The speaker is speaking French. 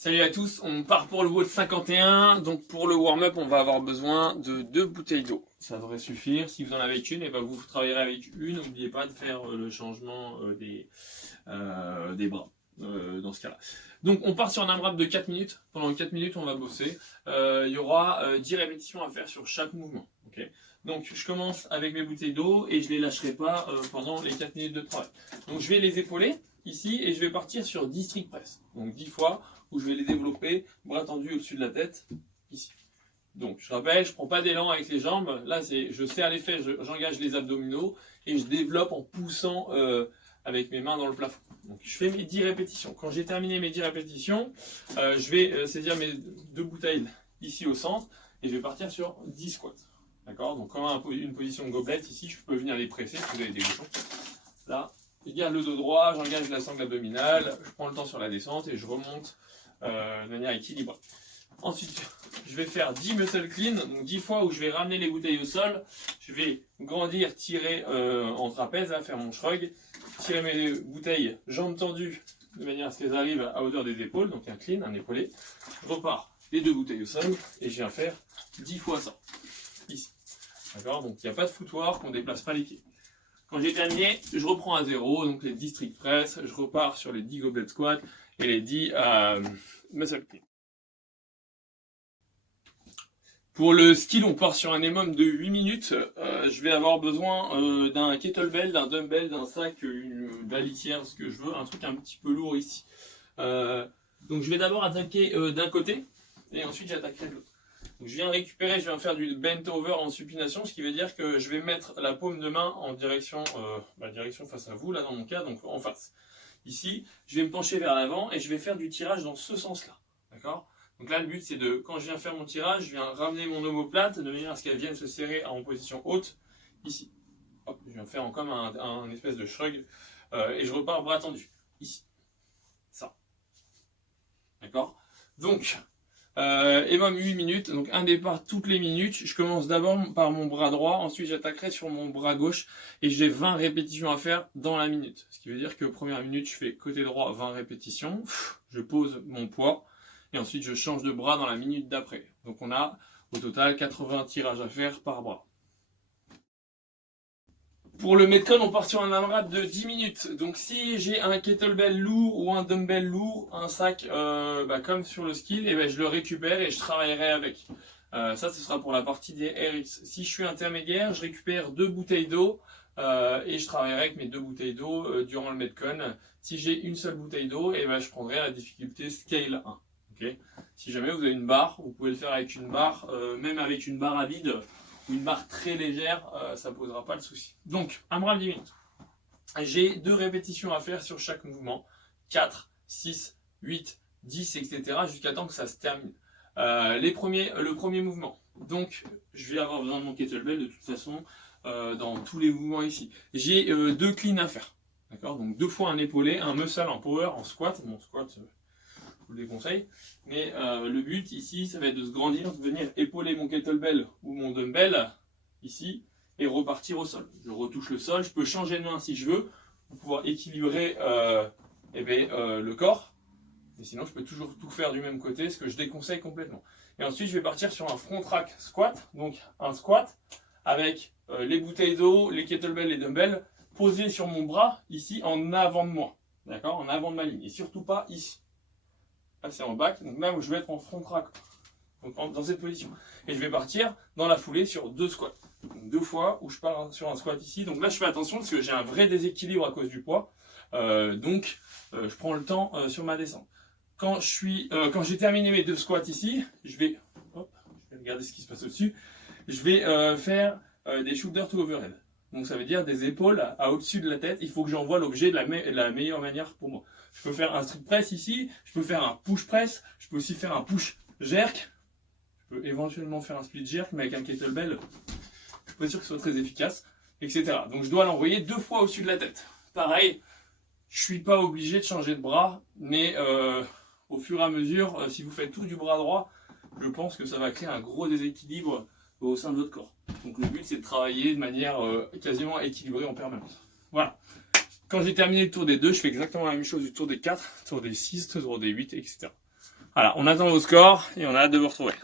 Salut à tous, on part pour le WOD 51. Donc pour le warm-up, on va avoir besoin de 2 bouteilles d'eau. Ça devrait suffire. Si vous en avez qu'une, et ben vous travaillerez avec une. N'oubliez pas de faire le changement des bras dans ce cas-là. Donc on part sur un AMRAP de 4 minutes. Pendant 4 minutes, on va bosser. Il y aura 10 répétitions à faire sur chaque mouvement. Okay, donc je commence avec mes bouteilles d'eau et je ne les lâcherai pas pendant les 4 minutes de travail. Donc je vais les épauler ici et je vais partir sur 10 strict press. Donc 10 fois où je vais les développer, bras tendus au-dessus de la tête, ici. Donc, je rappelle, je ne prends pas d'élan avec les jambes. Là, je serre les fesses, j'engage les abdominaux et je développe en poussant avec mes mains dans le plafond. Donc, je fais mes 10 répétitions. Quand j'ai terminé mes 10 répétitions, je vais saisir mes 2 bouteilles ici au centre et je vais partir sur 10 squats. D'accord? Donc, comme une position de gobelet, ici, je peux venir les presser si vous avez des bouchons. Là, je garde le dos droit, j'engage la sangle abdominale, je prends le temps sur la descente et je remonte de manière équilibrée. Ensuite, je vais faire 10 muscle clean, donc 10 fois où je vais ramener les bouteilles au sol. Je vais grandir, tirer en trapèze, faire mon shrug, tirer mes bouteilles jambes tendues de manière à ce qu'elles arrivent à hauteur des épaules, donc un clean, un épaulé. Je repars les 2 bouteilles au sol et je viens faire 10 fois ça, ici. D'accord? Donc il n'y a pas de foutoir, qu'on ne déplace pas les pieds. Quand j'ai terminé, je reprends à 0, donc les 10 strict press, je repars sur les 10 goblet squats et les 10 muscle clean. Pour le skill, on part sur un EMOM de 8 minutes. Je vais avoir besoin d'un kettlebell, d'un dumbbell, d'un sac, de la litière, ce que je veux, un truc un petit peu lourd ici. Donc je vais d'abord attaquer d'un côté et ensuite j'attaquerai de l'autre. Donc je viens récupérer, je viens faire du bent over en supination, ce qui veut dire que je vais mettre la paume de main en direction, direction face à vous, là dans mon cas, donc en face. Ici, je vais me pencher vers l'avant et je vais faire du tirage dans ce sens-là. D'accord ? Donc là, le but, c'est de, quand je viens faire mon tirage, je viens ramener mon omoplate de manière à ce qu'elle vienne se serrer en position haute, ici. Hop, je viens faire comme un espèce de shrug, et je repars bras tendu, ici. Ça. D'accord ? Donc, EMOM 8 minutes, donc un départ toutes les minutes. Je commence d'abord par mon bras droit, ensuite j'attaquerai sur mon bras gauche, et j'ai 20 répétitions à faire dans la minute. Ce qui veut dire que première minute, je fais côté droit 20 répétitions, je pose mon poids, et ensuite je change de bras dans la minute d'après. Donc on a au total 80 tirages à faire par bras. Pour le Metcon, on part sur un AMRAP de 10 minutes. Donc si j'ai un kettlebell lourd ou un dumbbell lourd, un sac comme sur le skill, et je le récupère et je travaillerai avec. Ça, ce sera pour la partie des RX. Si je suis intermédiaire, je récupère 2 bouteilles d'eau et je travaillerai avec mes 2 bouteilles d'eau durant le Metcon. Si j'ai une seule bouteille d'eau, je prendrai la difficulté Scale 1. Okay. Si jamais vous avez une barre, vous pouvez le faire avec une barre, même avec une barre à vide ou une barre très légère, ça ne posera pas le souci. Donc, AMRAP 10 minutes. J'ai 2 répétitions à faire sur chaque mouvement, 4, 6, 8, 10, etc. jusqu'à temps que ça se termine. Le premier mouvement. Donc, je vais avoir besoin de mon kettlebell de toute façon dans tous les mouvements ici. J'ai 2 cleans à faire. D'accord ? Donc 2 fois un épaulé, un muscle en power, en squat. Mon squat, je vous le déconseille. Mais le but ici, ça va être de se grandir, de venir épauler mon kettlebell ou mon dumbbell ici et repartir au sol. Je retouche le sol, je peux changer de main si je veux pour pouvoir équilibrer le corps. Mais sinon, je peux toujours tout faire du même côté, ce que je déconseille complètement. Et ensuite, je vais partir sur un front rack squat. Donc un squat avec les bouteilles d'eau, les kettlebells, les dumbbells posés sur mon bras ici en avant de moi. D'accord ? En avant de ma ligne. Et surtout pas ici. Là, c'est en back. Donc là, je vais être en front rack. Donc dans cette position. Et je vais partir dans la foulée sur 2 squats. Donc 2 fois où je pars sur un squat ici. Donc là, je fais attention parce que j'ai un vrai déséquilibre à cause du poids. Je prends le temps sur ma descente. Quand j'ai terminé mes 2 squats ici, je vais regarder ce qui se passe au-dessus. Je vais faire des shoulder to overhead. Donc ça veut dire des épaules à au-dessus de la tête. Il faut que j'envoie l'objet de la meilleure manière pour moi. Je peux faire un strict press ici, je peux faire un push press, je peux aussi faire un push jerk. Je peux éventuellement faire un split jerk, mais avec un kettlebell, je suis pas sûr que ce soit très efficace, etc. Donc je dois l'envoyer 2 fois au-dessus de la tête. Pareil, je suis pas obligé de changer de bras, mais au fur et à mesure, si vous faites tout du bras droit, je pense que ça va créer un gros déséquilibre au sein de votre corps. Donc le but, c'est de travailler de manière quasiment équilibrée en permanence. Voilà. Quand j'ai terminé le tour des 2, je fais exactement la même chose du tour des 4, tour des 6, tour des 8, etc. Voilà, on attend vos scores et on a hâte de vous retrouver.